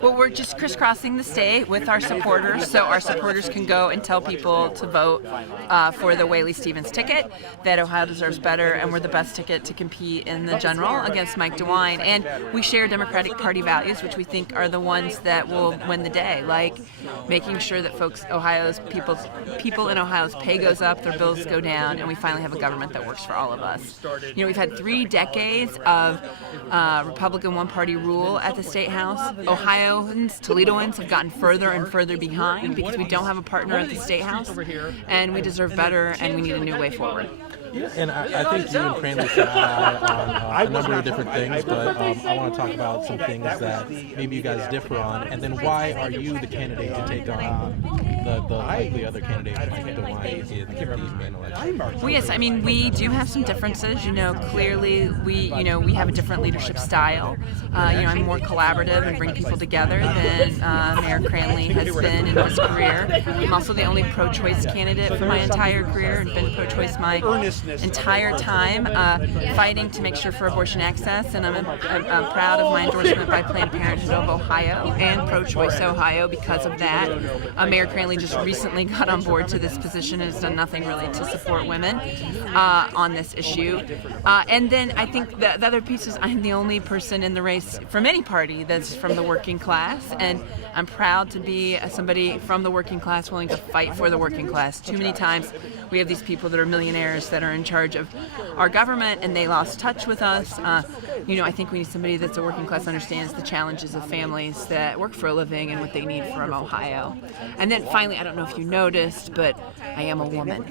Well, we're just crisscrossing the state with our supporters, so our supporters can go and tell people to vote for the Whaley-Stevens ticket, that Ohio deserves better, and we're the best ticket to compete in the general against Mike DeWine. And we share Democratic Party values, which we think are the ones that will win the day, like making sure that people in Ohio's pay goes up, their bills go down, and we finally have a government that works for all of us. You know, we've had 3 decades of Republican one-party rule at the State House. Ohioans, Toledoans have gotten further and further behind because we don't have a partner at the State House, and we deserve better, and we need a new way forward. And I think you and Cranley said on a number of different things, but I want to talk about some things that maybe you guys differ on, and then why are you the candidate to take on the likely other candidate like DeWine in these main elections? Well, yes, I mean, we do have some differences. You know, clearly we have a different leadership style. I'm more collaborative and bring people together than Mayor Cranley has been in his career. I'm also the only pro-choice candidate for my entire career, and been pro-choice my entire time, fighting to make sure for abortion access, and I'm proud of my endorsement by Planned Parenthood of Ohio and Pro-Choice Ohio because of that. Mayor Cranley just recently got on board to this position and has done nothing really to support women on this issue. And then I think the other piece is I'm the only person in the race from any party that's from the working class, and I'm proud to be somebody from the working class willing to fight for the working class. Too many times we have these people that are millionaires that are in charge of our government, and they lost touch with us. I think we need somebody that's a working class, understands the challenges of families that work for a living and what they need from Ohio. And then finally, I don't know if you noticed, but I am a woman.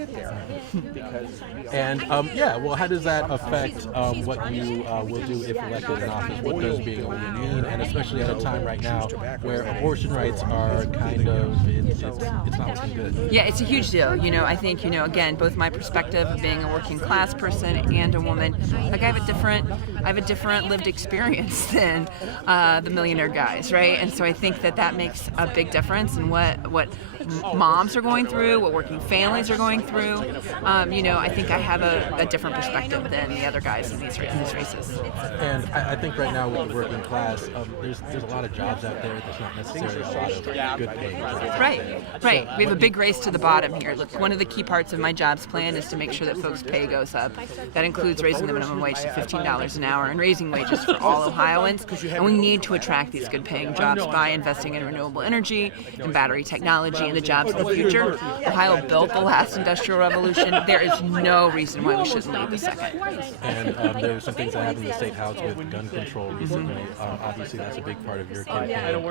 And how does that affect what you will do if elected in office? What does being a woman mean? And especially at a time right now where abortion rights are kind of, it's not looking good. Yeah, it's a huge deal. I think, again, both my perspective of being a working class person and a woman, like I have a different lived experience than the millionaire guys, right? And so I think that makes a big difference in what moms are going through, what working families are going through. I think I have a different perspective than the other guys in these races. And I think right now with the working class, there's a lot of jobs out there. There's not necessarily a lot of good paying jobs. Right. We have a big race to the bottom here. Look, one of the key parts of my jobs plan is to make sure that folks' pay goes up. That includes raising the minimum wage to $15 an hour and raising wages for all Ohioans. And we need to attract these good paying jobs by investing in renewable energy and battery technology and the jobs of the future. Ohio built the last industrial revolution. There is no reason why we shouldn't lead the second. And there are some things that happened in the State House with gun control recently. Obviously, that's a big part of your campaign.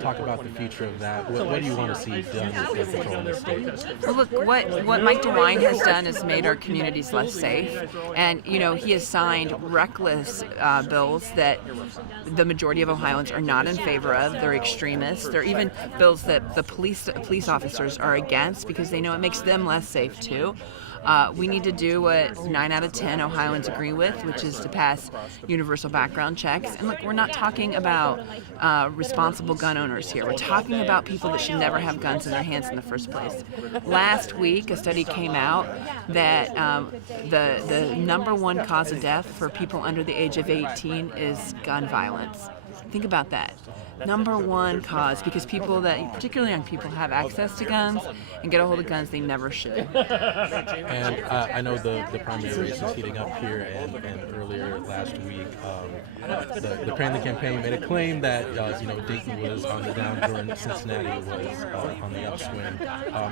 Talk about the future of that. What do you want to see done with gun control in the state? Well, look, what Mike DeWine has done is made our communities less safe. And, he has signed reckless bills that the majority of Ohioans are not in favor of. They're extremists. They're even bills that the police officers are against because they know it makes them less safe, too. We need to do what 9 out of 10 Ohioans agree with, which is to pass universal background checks. And look, we're not talking about responsible gun owners here. We're talking about people that should never have guns in their hands in the first place. Last week, a study came out that the number one cause of death for people under the age of 18 is gun violence. Think about that. Number one cause, because particularly young people, have access to guns and get a hold of guns they never should. And I know the primary race is heating up here, and earlier last week, the Cranley campaign made a claim that Dayton was on the down during Cincinnati was on the upswing.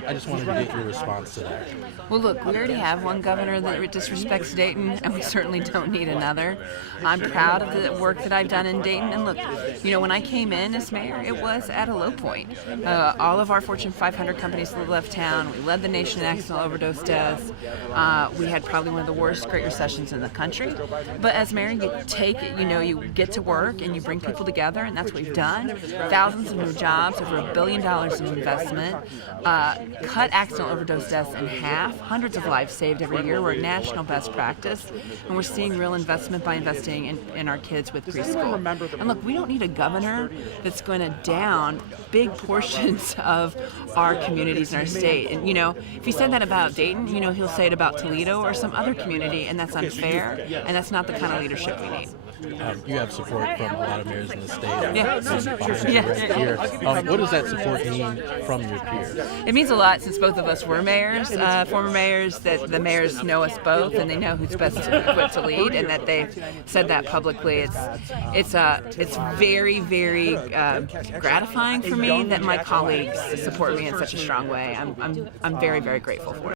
I just wanted to get your response to that. Well, look, we already have one governor that disrespects Dayton, and we certainly don't need another. I'm proud of the work that I've done in Dayton, and look, when I came in as mayor, it was at a low point. All of our Fortune 500 companies left town. We led the nation in accidental overdose deaths. We had probably one of the worst Great Recessions in the country. But as mayor, you take it, you get to work and you bring people together, and that's what we've done. Thousands of new jobs, over $1 billion in investment, cut accidental overdose deaths in half, hundreds of lives saved every year. We're a national best practice, and we're seeing real investment by investing in our kids with preschool. And look, we don't need a governor that's going to down big portions of our communities in our state. And, if he said that about Dayton, he'll say it about Toledo or some other community, and that's unfair, and that's not the kind of leadership we need. you have support from a lot of mayors in the state. Yeah. Behind you right here. What does that support mean from your peers? It means a lot since both of us were mayors, former mayors, that the mayors know us both and they know who's best equipped to lead, and that they said that publicly. It's very, very gratifying for me that my colleagues support me in such a strong way. I'm very, very grateful for it.